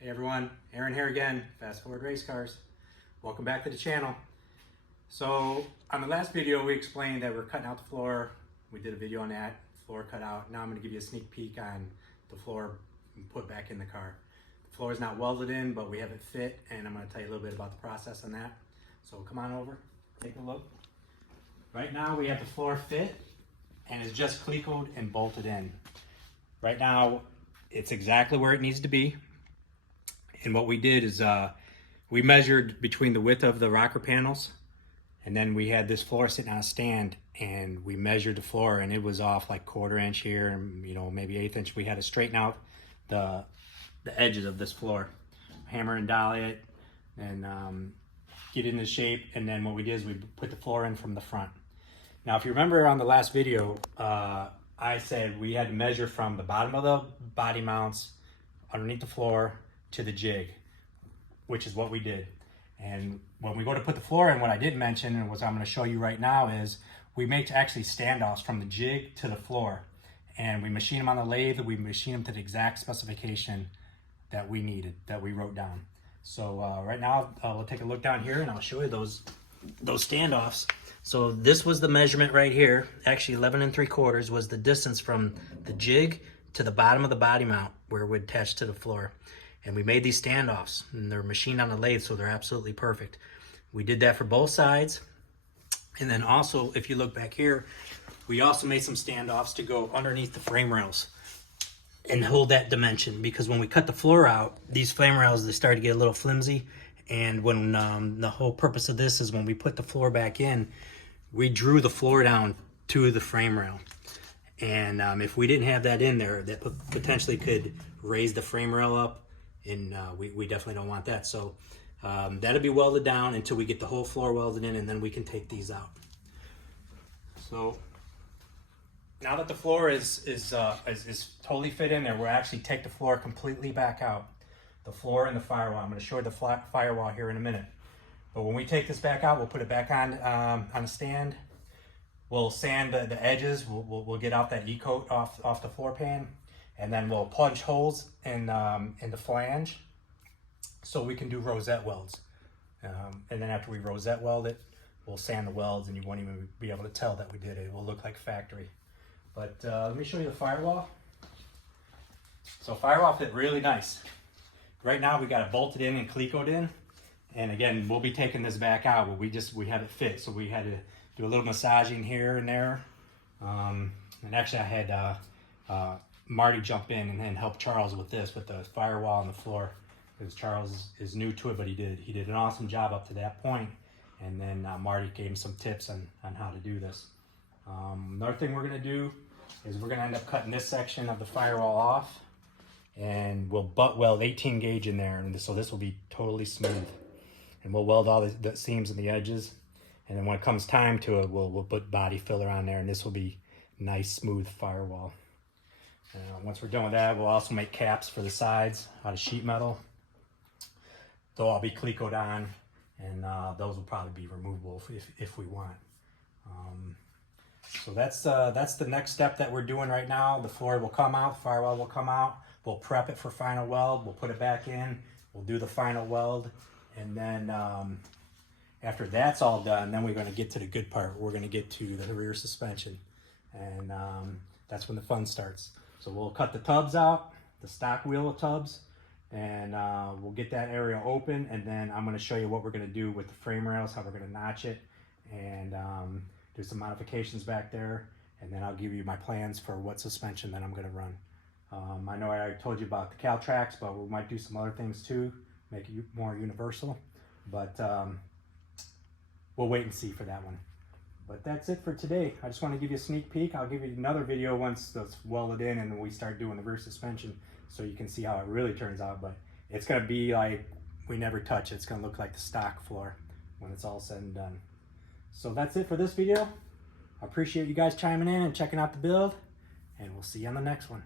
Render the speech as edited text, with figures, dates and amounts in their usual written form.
Hey everyone, Aaron here again, Fast Forward Race Cars. Welcome back to the channel. So on the last video we explained that we're cutting out the floor. We did a video on that, floor cut out. Now I'm going to give you a sneak peek on the floor put back in the car. The floor is not welded in, but we have it fit, and I'm going to tell you a little bit about the process on that. So come on over, take a look. Right now we have the floor fit and it's just clecoed and bolted in. Right now it's exactly where it needs to be. And what we did is we measured between the width of the rocker panels, and then we had this floor sitting on a stand, and we measured the floor, and it was off like 1/4 inch here, and maybe 1/8 inch. We had to straighten out the edges of this floor, hammer and dolly it, and get it into shape. And then what we did is we put the floor in from the front. Now, if you remember on the last video, I said we had to measure from the bottom of the body mounts underneath the floor to the jig, which is what we did. And when we go to put the floor in, what I didn't mention, and what I'm going to show you right now, is we make actually standoffs from the jig to the floor, and we machine them on the lathe. We machine them to the exact specification that we needed, that we wrote down. So right now we'll take a look down here and I'll show you those standoffs. So this was the measurement right here. Actually 11 3/4 was the distance from the jig to the bottom of the body mount where it would attach to the floor. And we made these standoffs, and they're machined on the lathe, so they're absolutely perfect. We did that for both sides. And then also, if you look back here, we also made some standoffs to go underneath the frame rails and hold that dimension, because when we cut the floor out, these frame rails, they started to get a little flimsy. And when the whole purpose of this is when we put the floor back in, we drew the floor down to the frame rail. And if we didn't have that in there, that potentially could raise the frame rail up, and we definitely don't want that. So that'll be welded down until we get the whole floor welded in, and then we can take these out. So now that the floor is totally fit in there, we'll actually take the floor completely back out. The floor and the firewall. I'm going to show you the firewall here in a minute. But when we take this back out, we'll put it back on a stand. We'll sand the edges. We'll get out that E-coat off the floor pan. And then we'll punch holes in the flange so we can do rosette welds. And then after we rosette weld it, we'll sand the welds, and you won't even be able to tell that we did it. It will look like factory. But let me show you the firewall. So firewall fit really nice. Right now we got it bolted in and clecoed in. And again, we'll be taking this back out, but we have it fit. So we had to do a little massaging here and there. And actually I had Marty jump in and help Charles with this, with the firewall on the floor, because Charles is new to it, but he did an awesome job up to that point. And then Marty gave him some tips on how to do this. Another thing we're going to do is we're going to end up cutting this section of the firewall off, and we'll butt weld 18 gauge in there, and so this will be totally smooth. And we'll weld all the seams and the edges, and then when it comes time to it, we'll put body filler on there, and this will be nice smooth firewall. Once we're done with that, we'll also make caps for the sides out of sheet metal. They'll all be clecoed on, and those will probably be removable if we want. So that's the next step that we're doing right now. The floor will come out, the firewall will come out. We'll prep it for final weld. We'll put it back in. We'll do the final weld, and then after that's all done, then we're going to get to the good part. We're going to get to the rear suspension, and that's when the fun starts. So we'll cut the tubs out, the stock wheel tubs, and we'll get that area open, and then I'm going to show you what we're going to do with the frame rails, how we're going to notch it, and do some modifications back there, and then I'll give you my plans for what suspension that I'm going to run. I know I already told you about the Caltrax, but we might do some other things too, make it more universal, but we'll wait and see for that one. But that's it for today. I just want to give you a sneak peek. I'll give you another video once that's welded in and we start doing the rear suspension, so you can see how it really turns out. But it's going to be like we never touch it. It's going to look like the stock floor when it's all said and done. So that's it for this video. I appreciate you guys chiming in and checking out the build, and we'll see you on the next one.